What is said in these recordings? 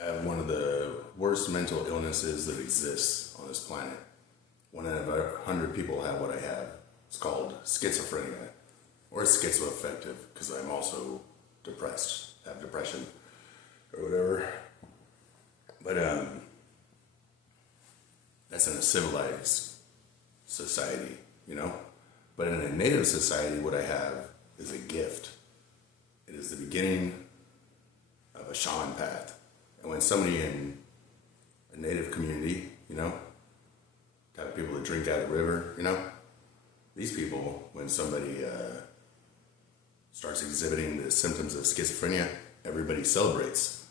I have one of the worst mental illnesses that exists on this planet. One out of 100 people have what I have. It's called schizophrenia, or schizoaffective, because I'm also depressed, have depression, or whatever. But that's in a civilized society, you know? But in a native society, what I have is a gift. It is the beginning of a shaman path. And when somebody in a native community, you know, type of people that drink out of the river, you know, these people, when somebody starts exhibiting the symptoms of schizophrenia, everybody celebrates.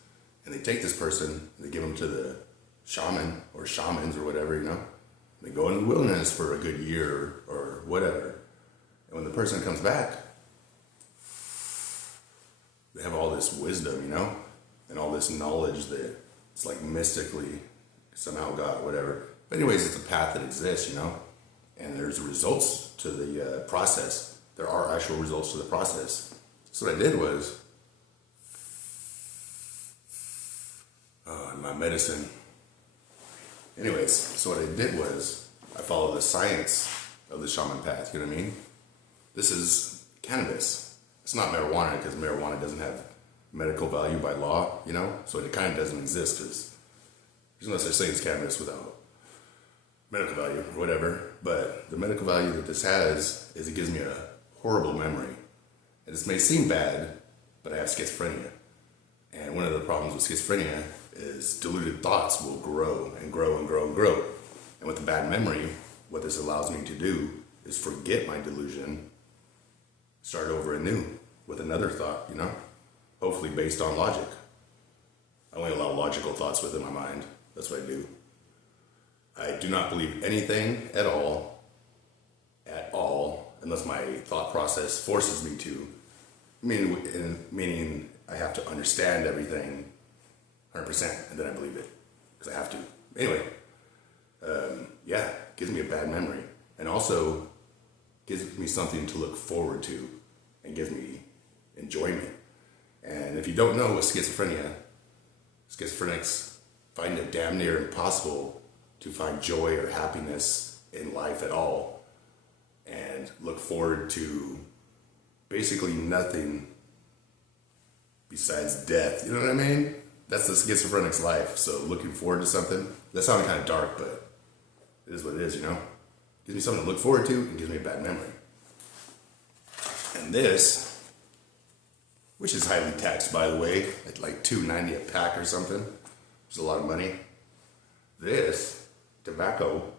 And they take this person, and they give them to the shaman or shamans or whatever, you know. They go in the wilderness for a good year or whatever. And when the person comes back, they have all this wisdom, you know, and all this knowledge that it's like mystically somehow got whatever. But anyways, it's a path that exists, you know, and there's results to the process. There are actual results to the process. So what I did was, my medicine. Anyways, so what I did was, I followed the science of the shaman path, you know what I mean? This is cannabis. It's not marijuana, because marijuana doesn't have medical value by law, you know? So it kind of doesn't exist, because there's no such thing as cannabis without medical value or whatever. But the medical value that this has is it gives me a horrible memory. And this may seem bad, but I have schizophrenia. And one of the problems with schizophrenia is diluted thoughts will grow and grow and grow and grow. And with the bad memory, what this allows me to do is forget my delusion, start over anew with another thought, you know? Hopefully based on logic. I only allow logical thoughts within my mind. That's what I do. I do not believe anything at all, unless my thought process forces me to. Meaning I have to understand everything 100%, and then I believe it, because I have to. Anyway, yeah, gives me a bad memory, and also gives me something to look forward to, and gives me enjoyment. And if you don't know what schizophrenics find it damn near impossible to find joy or happiness in life at all, and look forward to basically nothing besides death. You know what I mean? That's the schizophrenic's life. So looking forward to something, that sounds kind of dark, but it is what it is, you know? Gives me something to look forward to and gives me a bad memory. And this, which is highly taxed, by the way, at like $2.90 a pack or something, which is a lot of money. This, tobacco,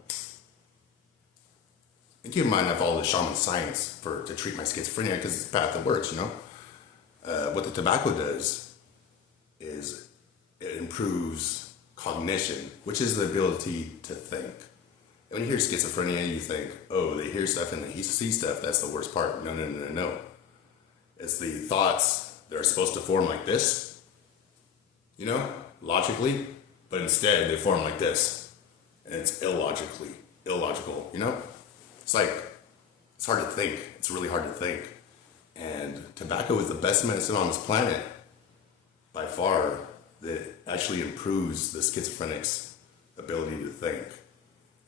and keep in mind I follow the shaman science to treat my schizophrenia, because it's the path that works, you know? What the tobacco does is it improves cognition, which is the ability to think. And when you hear schizophrenia, you think, oh, they hear stuff and they see stuff. That's the worst part. No. It's the thoughts that are supposed to form like this, you know, logically, but instead they form like this. And it's illogical, you know? It's like, it's hard to think. It's really hard to think. And tobacco is the best medicine on this planet, by far, that actually improves the schizophrenic's ability to think.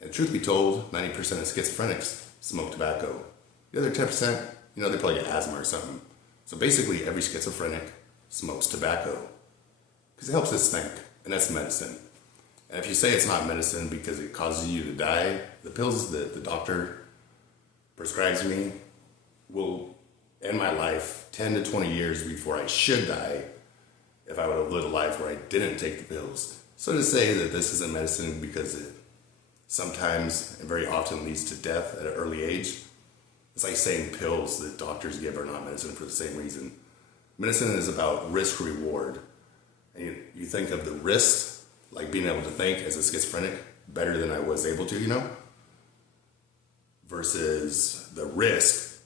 And truth be told, 90% of schizophrenics smoke tobacco. The other 10%, you know, they probably get asthma or something. So basically, every schizophrenic smokes tobacco, because it helps us think, and that's medicine. And if you say it's not medicine because it causes you to die, the pills that the doctor prescribes me will end my life 10 to 20 years before I should die, if I would have lived a life where I didn't take the pills. So to say that this isn't medicine because it sometimes and very often leads to death at an early age, it's like saying pills that doctors give are not medicine for the same reason. Medicine is about risk-reward. And you think of the risk, like being able to think as a schizophrenic better than I was able to, you know? Versus the risk,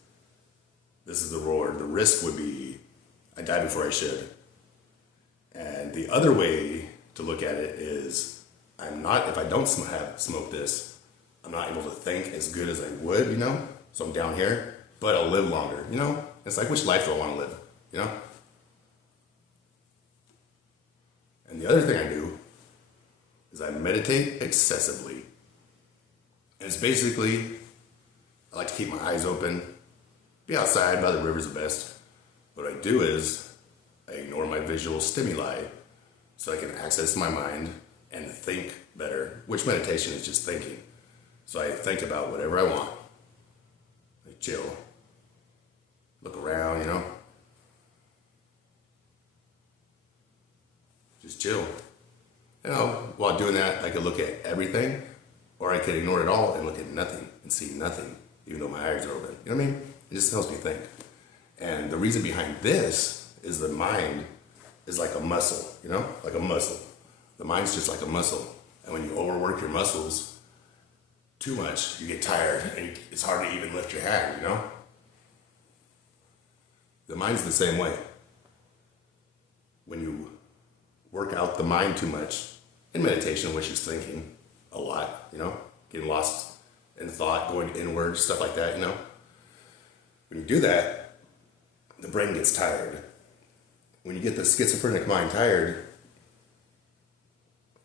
this is the reward. The risk would be, I die before I should. And the other way to look at it is, if I don't smoke this, I'm not able to think as good as I would, you know? So I'm down here, but I'll live longer, you know? It's like, which life do I want to live, you know? And the other thing I do is I meditate excessively. And it's basically, I like to keep my eyes open, be outside by the river's the best. What I do is I ignore my visual stimuli so I can access my mind and think better, which meditation is just thinking. So I think about whatever I want. I chill, look around, just chill. While doing that, I could look at everything, or I could ignore it all and look at nothing and see nothing, even though my eyes are open. You know what I mean? It just helps me think. And the reason behind this is the mind is like a muscle, like a muscle. The mind's just like a muscle. And when you overwork your muscles too much, you get tired and it's hard to even lift your hand, The mind's the same way. When you work out the mind too much, in meditation, which is thinking a lot, getting lost in thought, going inward, stuff like that, When you do that, the brain gets tired. When you get the schizophrenic mind tired,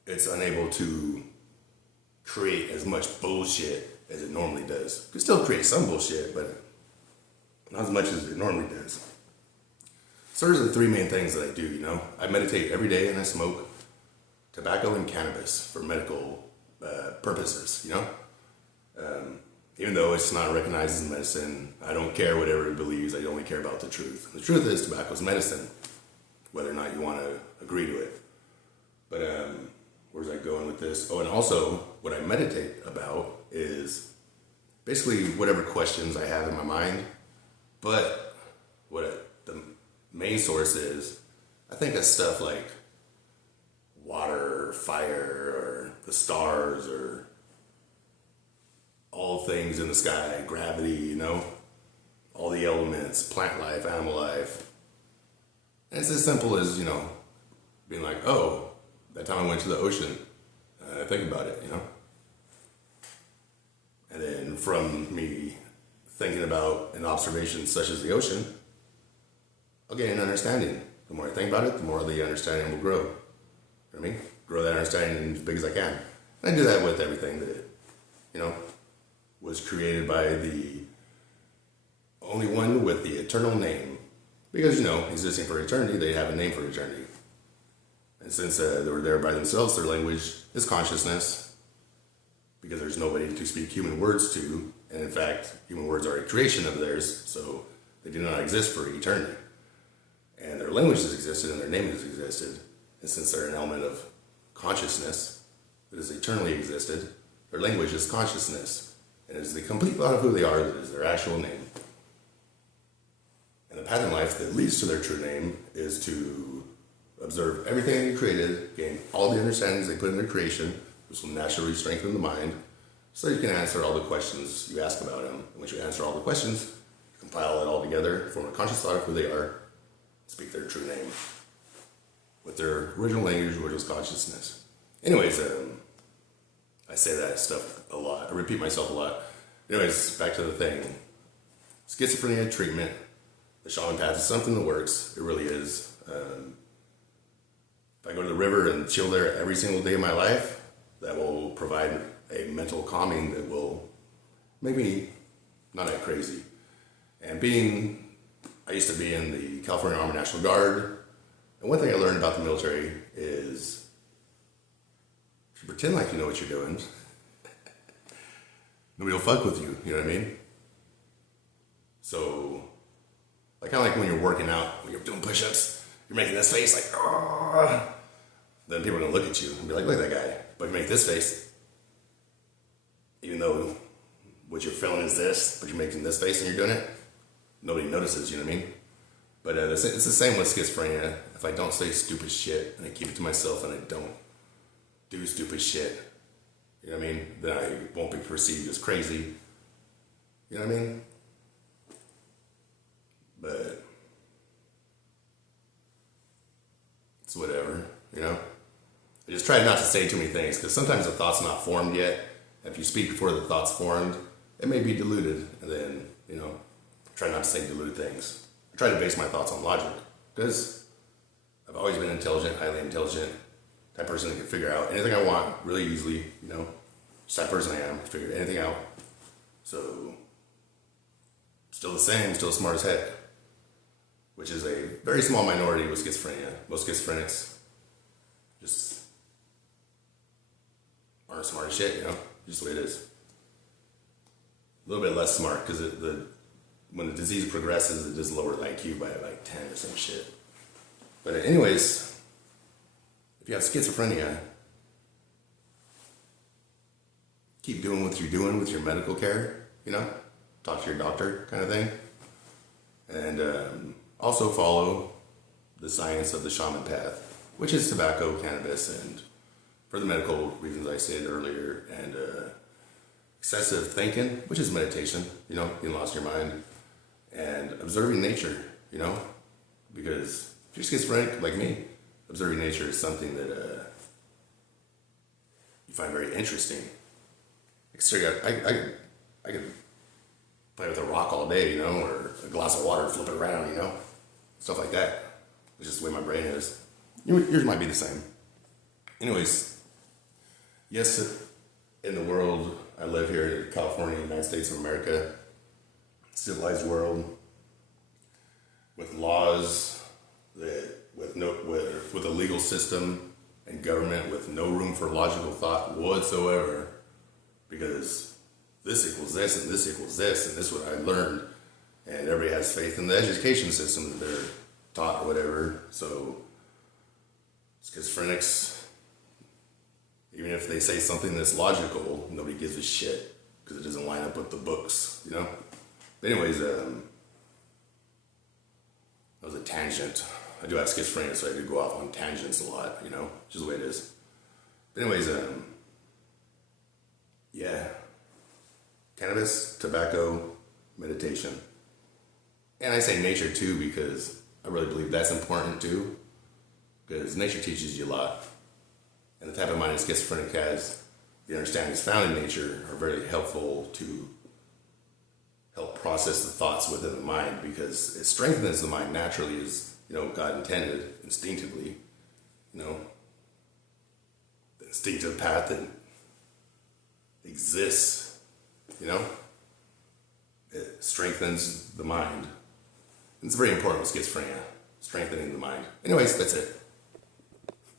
it's unable to create as much bullshit as it normally does. It can still create some bullshit, but not as much as it normally does. So there's the three main things that I do, I meditate every day and I smoke tobacco and cannabis for medical purposes, Even though it's not recognized as medicine, I don't care whatever it believes, I only care about the truth. The truth is tobacco is medicine, whether or not you want to agree to it. But where's I going with this? Oh, and also what I meditate about is basically whatever questions I have in my mind, but the main source is, I think of stuff like water, or fire, or the stars, or all things in the sky, gravity, all the elements, plant life, animal life. And it's as simple as, being like, oh, that time I went to the ocean, I think about it, And then from me thinking about an observation such as the ocean, I'll gain an understanding. The more I think about it, the more the understanding will grow. You know what I mean? Grow that understanding as big as I can. And I do that with everything that, was created by the only one with the eternal name. Because, existing for eternity, they have a name for eternity. And since they were there by themselves, their language is consciousness. Because there's nobody to speak human words to. And in fact, human words are a creation of theirs, so they do not exist for eternity. And their language has existed and their name has existed. And since they're an element of consciousness that has eternally existed, their language is consciousness. And it is the complete thought of who they are that is their actual name. And the path in life that leads to their true name is to observe everything they created, gain all the understandings they put in their creation, which will naturally strengthen the mind, so you can answer all the questions you ask about them. And once you answer all the questions, compile it all together, form a conscious thought of who they are, speak their true name with their original language, which is consciousness. Anyways, I say that stuff a lot. I repeat myself a lot. Anyways, back to the thing. Schizophrenia treatment, the shaman path is something that works. It really is. If I go to the river and chill there every single day of my life, that will provide a mental calming that will make me not act crazy. And I used to be in the California Army National Guard, and one thing I learned about the military is if you pretend like you know what you're doing, nobody will fuck with you, you know what I mean? So, kind of like when you're working out, when you're doing push-ups, you're making this face like, oh, then people are going to look at you and be like, look at that guy. But if you make this face, even though what you're feeling is this, but you're making this face and you're doing it, nobody notices, you know what I mean? But it's the same with schizophrenia. If I don't say stupid shit and I keep it to myself and I don't do stupid shit, you know what I mean? Then I won't be perceived as crazy. You know what I mean? But it's whatever, I just try not to say too many things because sometimes the thought's not formed yet. If you speak before the thought's formed, it may be diluted. And then, try not to say diluted things. I try to base my thoughts on logic because I've always been intelligent, highly intelligent, type of person that can figure out anything I want really easily, you know. Just that person I am, figure anything out. So, still the same, still smart as heck. Which is a very small minority with schizophrenia. Most schizophrenics just aren't smart as shit, you know? Just the way it is. A little bit less smart, because when the disease progresses, it just lowers the IQ by like 10 or some shit. But anyways, if you have schizophrenia, keep doing what you're doing with your medical care, you know? Talk to your doctor kind of thing. And also follow the science of the shaman path, which is tobacco, cannabis, and for the medical reasons I said earlier, and excessive thinking, which is meditation, you know, getting lost in your mind, and observing nature, you know, because if you're schizophrenic like me, observing nature is something that you find very interesting. I could play with a rock all day, you know, or a glass of water, flip it around, you know, stuff like that. It's just the way my brain is. Yours might be the same. Anyways, yes, in the world, I live here in California, United States of America, civilized world, with laws with a legal system and government with no room for logical thought whatsoever, because this equals this and this equals this and this is what I learned, and everybody has faith in the education system that they're taught or whatever. So schizophrenics, even if they say something that's logical, nobody gives a shit because it doesn't line up with the books, you know? But anyways, that was a tangent. I do have schizophrenia, so I do go off on tangents a lot, you know? Just the way it is. But anyways, yeah. Cannabis, tobacco, meditation. And I say nature too because I really believe that's important too. Because nature teaches you a lot. And the type of mind a schizophrenic has, the understandings found in nature are very helpful to help process the thoughts within the mind, because it strengthens the mind naturally, as you know, God intended, instinctively, you know, the instinctive path that exists, you know, it strengthens the mind. It's very important with schizophrenia, strengthening the mind. Anyways, that's it.